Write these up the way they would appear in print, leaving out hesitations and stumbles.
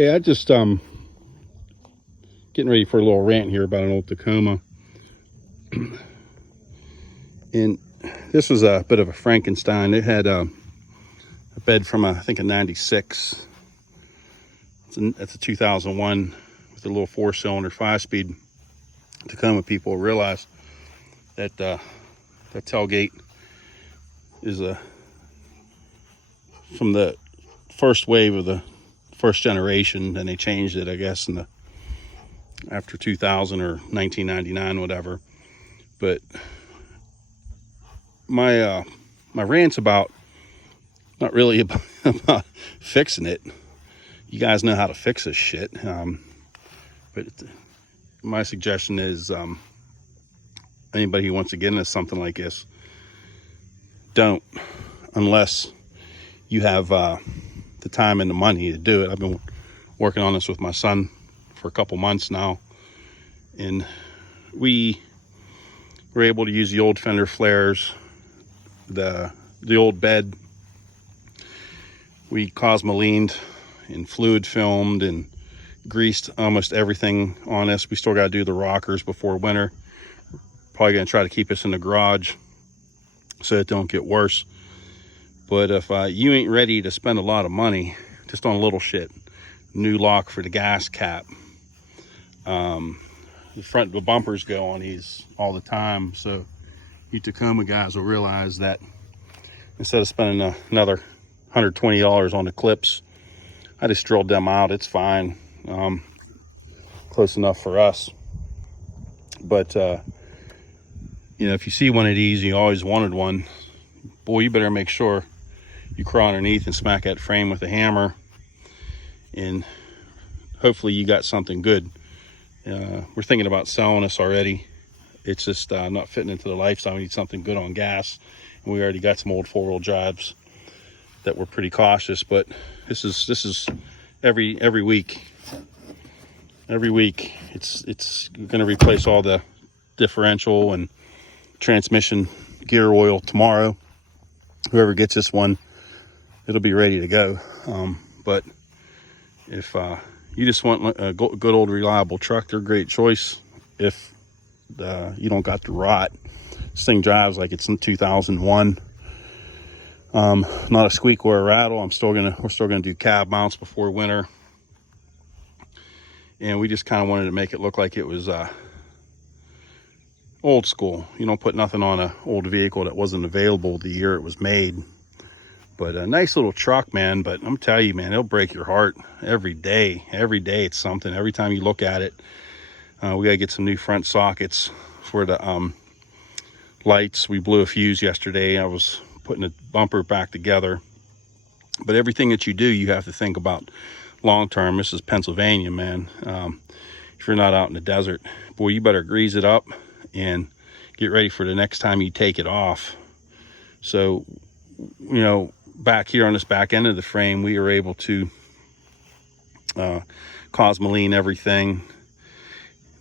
Hey, I just getting ready for a little rant here about an old Tacoma. And this was a bit of a Frankenstein. It had a bed from I think a 96. That's a 2001 with a little 4-cylinder 5-speed. Tacoma people realize that that tailgate is from the first wave of the first generation, and they changed it, I guess, in the after 2000 or 1999, whatever. But my rant's about not really about fixing it. You guys know how to fix this shit. But my suggestion is anybody who wants to get into something like this, don't, unless you have the time and the money to do it. I've been working on this with my son for a couple months now, and we were able to use the old fender flares, the old bed. We cosmolined and fluid filmed and greased almost everything on this. We still got to do the rockers before winter. Probably going to try to keep this in the garage so it don't get worse. But if you ain't ready to spend a lot of money just on little shit, new lock for the gas cap, the front, the bumpers go on these all the time, so you Tacoma guys will realize that instead of spending another $120 on the clips, I just drilled them out. It's fine, close enough for us. But you know, if you see one of these, you always wanted one, boy, you better make sure you crawl underneath and smack that frame with a hammer, and hopefully you got something good. We're thinking about selling this already. It's just not fitting into the lifestyle. We need something good on gas, and we already got some old 4-wheel drives that we're pretty cautious. But this is every week. Every week, it's going to replace all the differential and transmission gear oil tomorrow. Whoever gets this one, it'll be ready to go. But if you just want a good old reliable truck, they're a great choice. If you don't got the rot, this thing drives like it's in 2001. Not a squeak or a rattle. We're still gonna do cab mounts before winter, and we just kind of wanted to make it look like it was old school. You don't put nothing on an old vehicle that wasn't available the year it was made. But a nice little truck, man. But I'm telling you, man, it'll break your heart every day. Every day it's something. Every time you look at it, we gotta get some new front sockets for the lights. We blew a fuse yesterday. I was putting the bumper back together. But everything that you do, you have to think about long term. This is Pennsylvania, man. If you're not out in the desert, boy, you better grease it up and get ready for the next time you take it off. So, you know, back here on this back end of the frame, we were able to cosmoline everything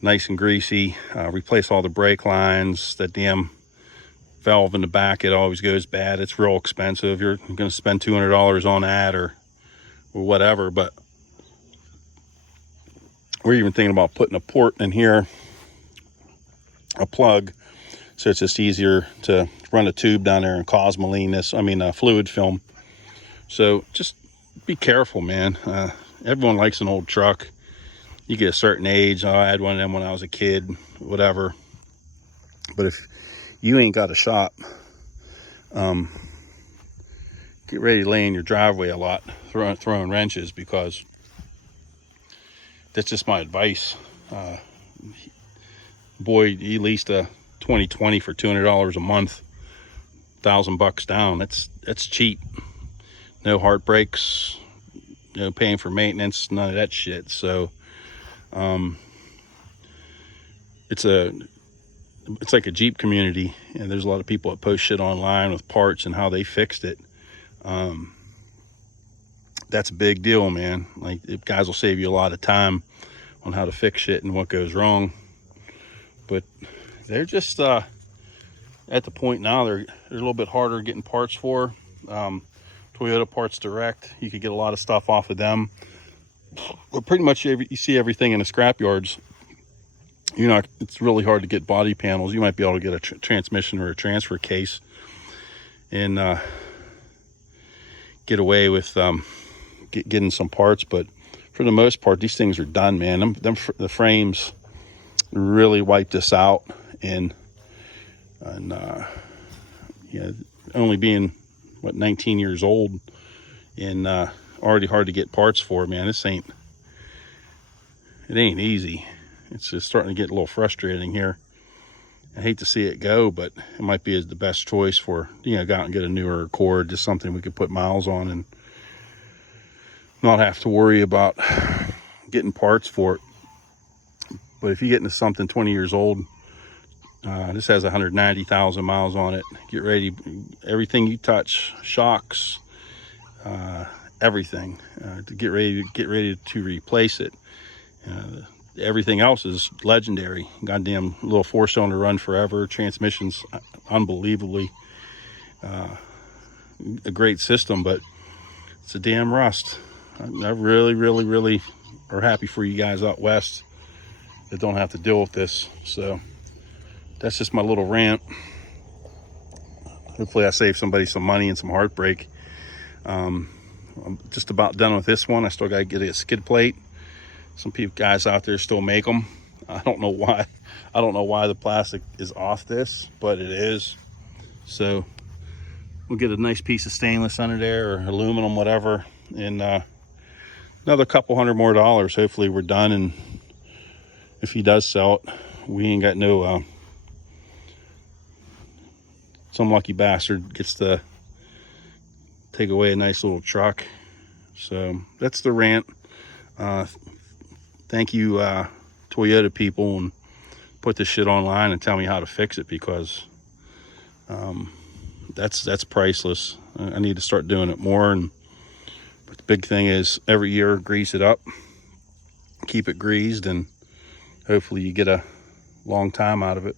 nice and greasy, replace all the brake lines. That damn valve in the back, it always goes bad. It's real expensive. You're going to spend $200 on that or whatever. But we're even thinking about putting a port in here, a plug, so it's just easier to run a tube down there and cosmoline this, fluid film. So just be careful, man. Everyone likes an old truck. You get a certain age. I had one of them when I was a kid, whatever. But if you ain't got a shop, get ready to lay in your driveway a lot, throwing wrenches, because that's just my advice. Boy, he leased a 2020 for $200 a month, $1,000 down. That's cheap. No heartbreaks, no paying for maintenance, none of that shit. So it's like a Jeep community, and there's a lot of people that post shit online with parts and how they fixed it. That's a big deal, man. Like, guys will save you a lot of time on how to fix shit and what goes wrong. But they're just at the point now, they're a little bit harder getting parts for. Toyota Parts Direct, you could get a lot of stuff off of them. But pretty much you see everything in the scrap yards. It's really hard to get body panels. You might be able to get a transmission or a transfer case and get away with getting some parts, but for the most part, these things are done, man. The frames really wiped us out, and yeah, only being 19 years old and already hard to get parts for, man. It ain't easy. It's just starting to get a little frustrating here. I hate to see it go, but it might be the best choice for, go out and get a newer Accord, just something we could put miles on and not have to worry about getting parts for it. But if you get into something 20 years old, this has 190,000 miles on it. Get ready, everything you touch, shocks, everything, to get ready to replace it. Everything else is legendary. Goddamn little 4-cylinder run forever. Transmission's unbelievably a great system, but it's a damn rust. I really, really, really are happy for you guys out west that don't have to deal with this. So that's just my little rant. Hopefully I save somebody some money and some heartbreak. I'm just about done with this one. I still got to get a skid plate. Some guys out there still make them. I don't know why. I don't know why the plastic is off this, but it is. So we'll get a nice piece of stainless under there, or aluminum, whatever, and another couple $100 more. Hopefully we're done. And if he does sell it, we ain't got no some lucky bastard gets to take away a nice little truck. So that's the rant. Thank you, Toyota people, and put this shit online and tell me how to fix it, because that's priceless. I need to start doing it more. But the big thing is every year grease it up, keep it greased, and hopefully you get a long time out of it.